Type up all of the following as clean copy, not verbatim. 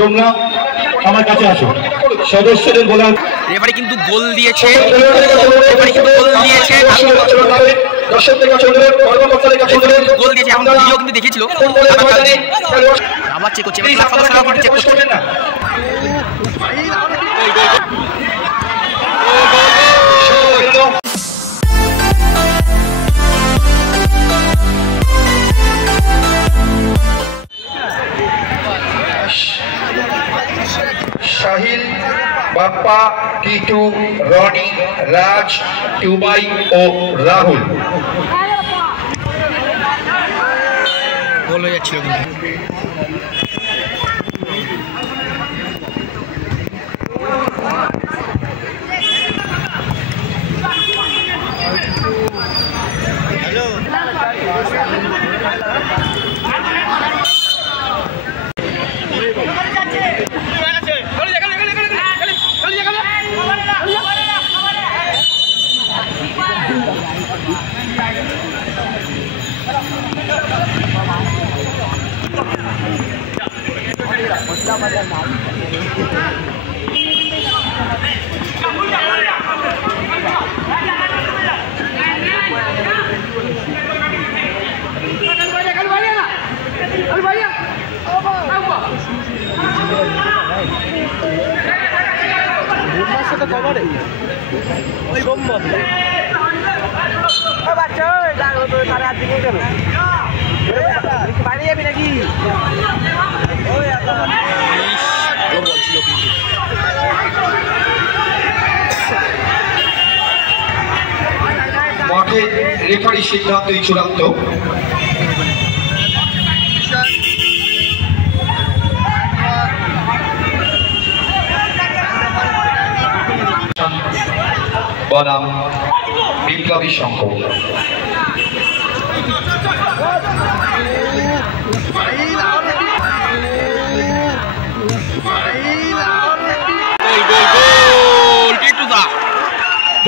তোমরা আমার কাছে আসো। সদস্যদের বলা রেফারি কিন্তু গোল দিয়েছে, গোল দিয়েছে। এখন ভিডিও কিন্তু দেখেছিল, আবার চেক করছে, চেক করছে না। শাহিল, বাপ্পা, টিটু, রনি, রাজ, টুবাই ও রাহুল গোল হয়ে যাচ্ছিল কিন্তু। মাঠে রেফারি সিদ্ধান্তই চূড়ান্ত। বনাম বিপ্লবী সংঘ।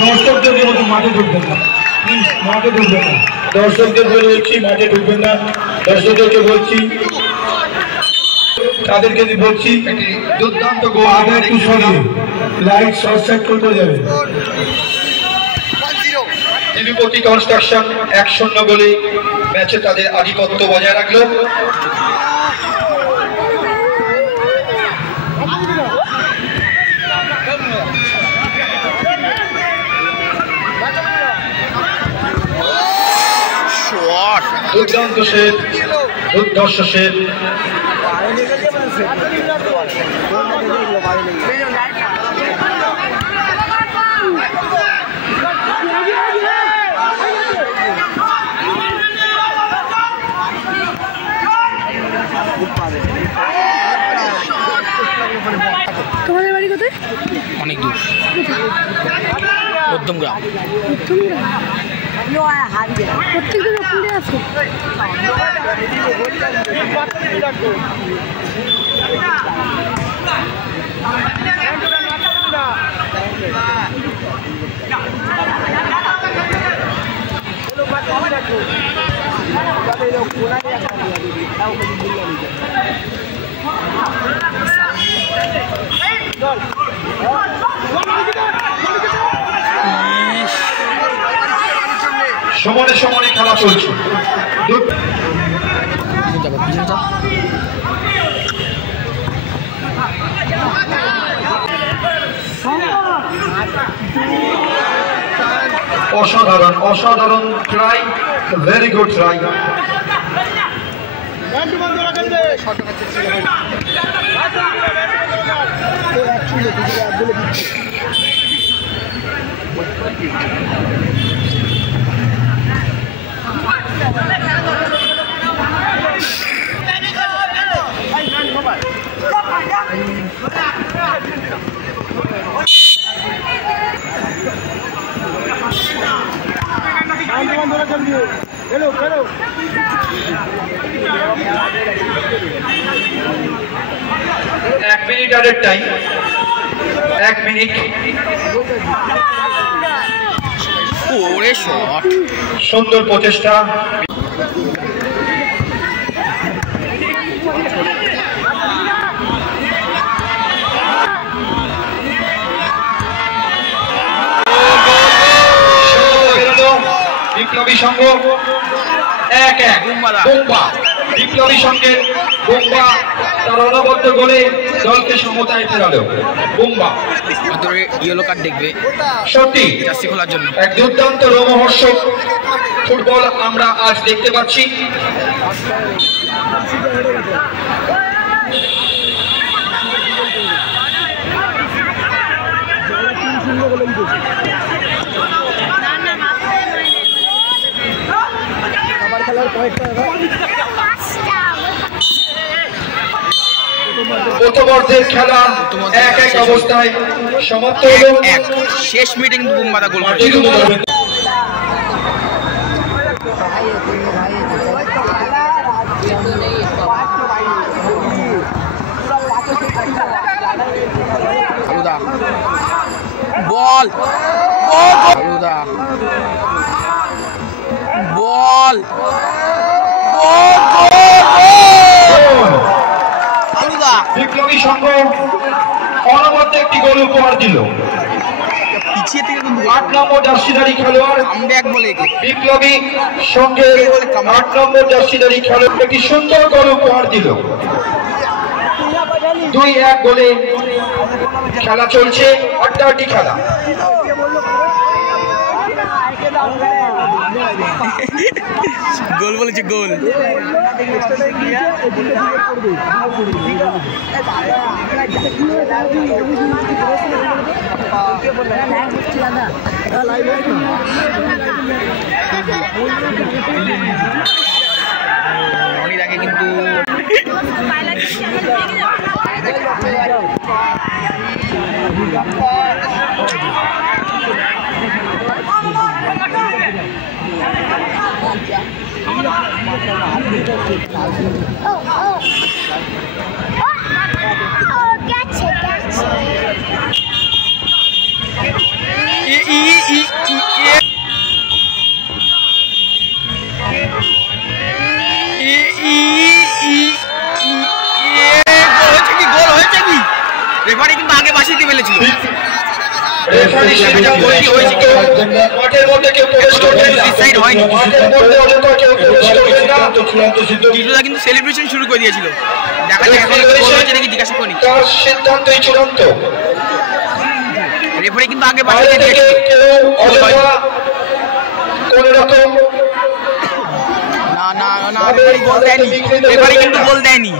দর্শকদের বলছি মাঠে ঢুকবেন না, মাঠে ঢুকবেন না। দর্শকদের বলছি মাঠে ঢুকবেন না। দর্শকদেরকে বলছি, তাদেরকে বলছি দুর্দান্ত গোল। একটু সরিয়ে লাইট শর্ট সার্কিট করে যাবে। তিরুপতি কনস্ট্রাকশন 1-0 গোলে ম্যাচে তাদের আধিপত্য বজায় রাখলো। দুর্দান্ত সেভ, দুর্ধর্ষ সেভ। তোমাদের বাড়ি কোথায়? অনেক দূর, মধ্যমগ্রাম। প্রত্যেকদিন ওখানে আছে। সমানে সমানে খেলা চলছে। অসাধারণ, অসাধারণ ট্রাই, ভেরি গুড ট্রাই। এক মিনিট আরের টাইম, 1 মিনিট। সুন্দর প্রচেষ্টা। 2-1 বুম্বা বিপ্লবী সঙ্গে বুম্বা তার অনবদ্য গোলে দলকে সমতায় ফেরালো। বুম্বা ইয়েলো কার্ড দেখবে সত্যি জার্সি খোলার জন্য। এক দুর্দান্ত রোমহর্ষক ফুটবল আমরা আজ দেখতে পাচ্ছি। প্রথমার্ধের খেলা 1-1 অবস্থায় সমাপ্ত হলো। শেষ মিটিং বুম্বাদা গোল করেছে। বল বল বিপ্লবী সংঘ অনবদ্য একটি গোল উপহার দিল। পিছিয়ে থেকে 8 নম্বর জার্সিধারী খেলোয়াড় বিপ্লবী সংঘের 8 নম্বর জার্সিধারী খেলোয়াড় একটি সুন্দর গোল উপহার দিল। 2-1 গোলে খেলা চলছে, আড্ডাআড্ডি খেলা। গোল বলেছে গোল। দেখে কিন্তু রেফারি কিন্তু আগে বাঁচিয়ে দিয়ে ফেলেছিল। মাঠের মধ্যে কেউ প্রবেশ করবেন না, ডিসাইড হয়নি। মাঠের মধ্যে অযথা কেউ প্রবেশ করবেন না। টিটুদা কিন্তু সেলিব্রেশন শুরু করে দিয়েছিল। দেখা যাক এখন গোল হয়েছে নাকি জিজ্ঞাসা করি। তার সিদ্ধান্তই চূড়ান্ত। রেফারি কিন্তু আগে বাঁচিয়ে দিয়েছিল। কোন রকম না রেফারি গোল দেয়নি। রেফারি কিন্তু গোল দেয়নি।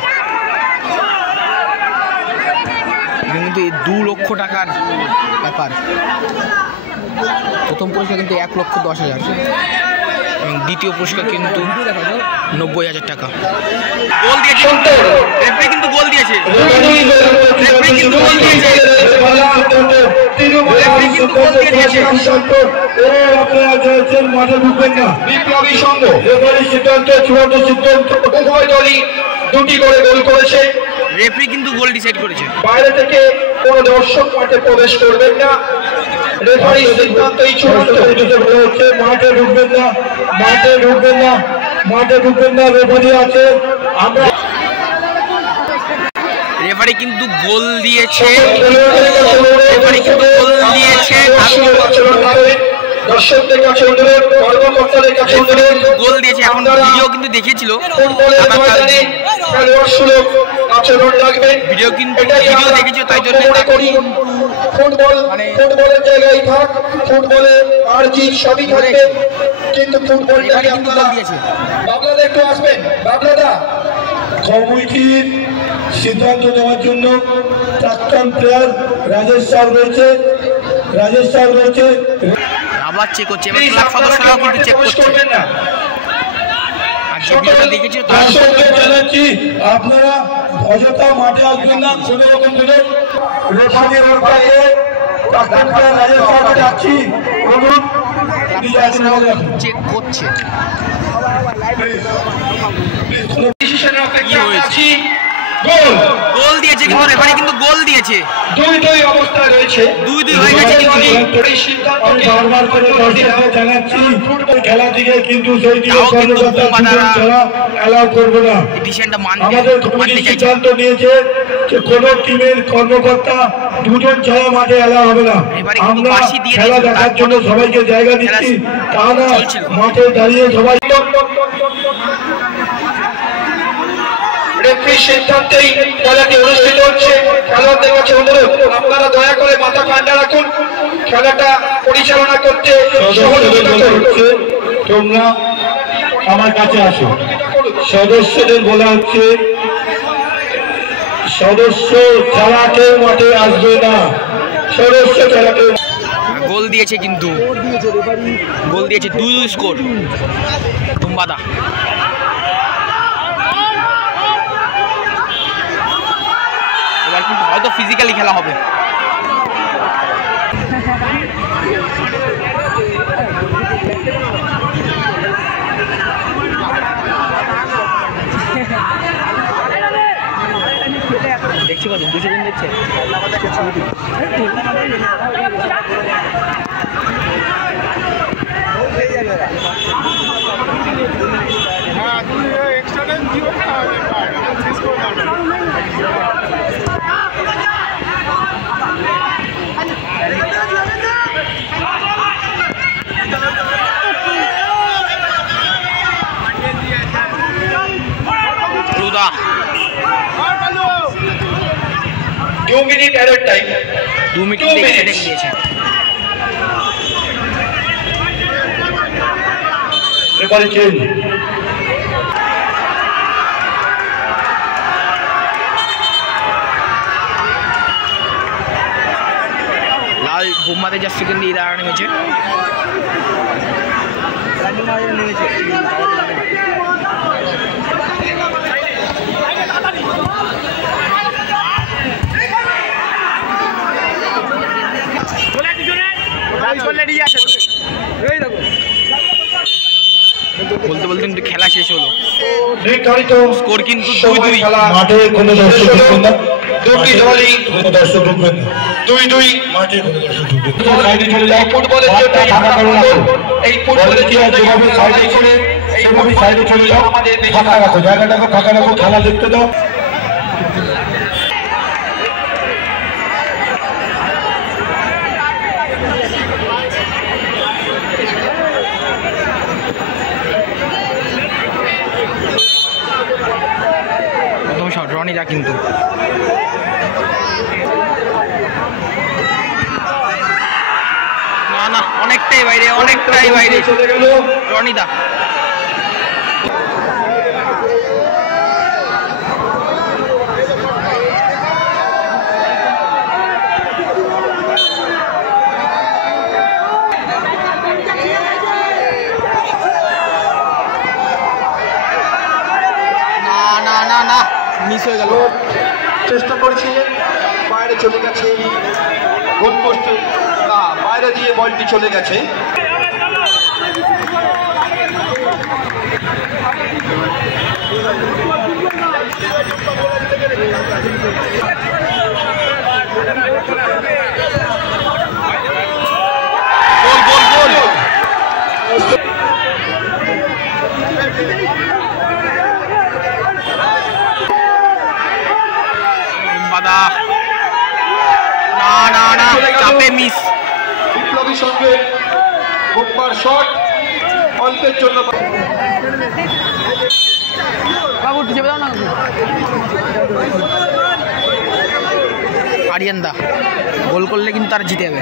কিন্তু 2 লক্ষ টাকার ব্যাপার। প্রথম পুরস্কার কিন্তু 1,10,000 এবং দ্বিতীয় পুরস্কার কিন্তু 90,000 টাকা। গোল দিয়েছে, রেফারি কিন্তু গোল দিয়েছে। রেফারি কিন্তু গোল দিয়েছে। বিপ্লবী সংঘ সিদ্ধান্ত চূড়ান্ত সিদ্ধান্ত। উভয় দলই 2টি করে গোল করেছে। রেফারি কিন্তু গোল ডিসাইড করেছে। বাইরে থেকে কোনো দর্শক মাঠে প্রবেশ করবেন না, রেফারি সিদ্ধান্তই চূড়ান্ত। মাঠে ঢুকবেন না, মাঠে ঢুকবেন না, মাঠে ঢুকবেন না, রেফারি আছে। আমরা রেফারি কিন্তু গোল দিয়েছে। রেফারি কিন্তু গোল দিয়েছে। দর্শকদের কাছে অনুরোধ, কর্মকর্তাদের কাছে অনুরোধ, গোল দিয়েছে। এখন ভিডিও কিন্তু দেখিয়েছিল। খেলোয়াড় সুলভ আচরণ রাখবেন। ভিডিও কিন্তু দেখেছি, তাই জন্য ফুটবলের জায়গায় থাক, ফুটবলে আর জিত সবই থাকবে, কিন্তু ফুটবলটাকে আপনারা বাবলাদা একটু আসবেন। বাবলাদা কমিটির সিদ্ধান্ত নেওয়ার জন্য প্রাক্তন প্লেয়ার রাজেশ সাহেব রয়েছে। আবার চেক করছে, এবার ক্লাব সদস্যরাও কিন্তু চেক করছে। না দেখেছি জানাচ্ছি, আপনারা অযথা মাঠে আসবেন না। কোনো রকম রেফারির রাজেশ সাহেব যাচ্ছি, চেক করছে। গোল দিয়েছে। দিয়েছে কিন্তু রেফারি কিন্তু গোল দিয়েছে। 2-2 অবস্থায় রয়েছে, 2-2 হয়ে গেছে কিন্তু এই সিদ্ধান্ত আমি বারবার করে দর্শকদের জানাচ্ছি ফুটবল খেলা দিকে কিন্তু সেই দিকে খেলা অ্যালাউ করবো না। ডিসিশনটা আমাদের কমিটি সিদ্ধান্ত নিয়েছে যে কোনো টিমের কর্মকর্তা দুজন ছাড়া মাঠে এলাও হবে না। আমরা খেলা দেখার জন্য সবাইকে জায়গা দিচ্ছি, তা না মাঠে দাঁড়িয়ে সবাই রেফারি সিদ্ধান্তেই খেলাটি অনুষ্ঠিত হচ্ছে। খেলোয়াড়দের কাছে অনুরোধ, আপনারা দয়া করে মাথা ঠান্ডা রাখুন, খেলাটা পরিচালনা করতে সহযোগিতা করুন। তোমরা আমার কাছে আসো। সদস্যদের বলা হচ্ছে সদস্য ছাড়া কেউ মাঠে আসবে না, সদস্য ছাড়া কেউ। গোল দিয়েছে কিন্তু, গোল দিয়েছে 2-2 স্কোর তুম্বাদা। এবার কিন্তু হয়তো ফিজিক্যালি খেলা হবে। দেখছি কত 200 জন দেখছে। Ruda 2 minute added time, 2 minute দিয়েছে। Referee change. লাল বোমাতে যাচ্ছে কিন্তু এই দাঁড়া নেমেছে। বলতে বলতে কিন্তু খেলা শেষ হলো। স্কোর কিন্তু 2-2। মাঠে কোনো দর্শক ঢুকবেন না, দুটি দলই কোনো দর্শক ঢুকবেন না, 2-2। মাঠে কোনো দর্শক ঢুকবেন না। সাইডে চলে যাও, ফুটবলের জন্য এই ফুটবলের যেভাবে সাইডে চলে সেভাবে সাইডে চলে যাও, ফাঁকা রাখো জায়গাটাকে, ফাঁকা রাখো, খেলা দেখতে দাও। রনিদা কিন্তু না না অনেকটাই বাইরে, অনেকটাই বাইরে চলে গেল রনিদা। না না না না মিস হয়ে গেল। চেষ্টা করছে, বাইরে চলে গেছে, গোল পোস্টে না, বাইরে দিয়ে বলটি চলে গেছে। গোল গোল গোল। বাদা না না না চাপে মিস। বিপ্লবীর সঙ্গে গোপার শট অল্পের জন্য। আরিয়ান দা গোল করলে কিন্তু তারা জিতে যাবে।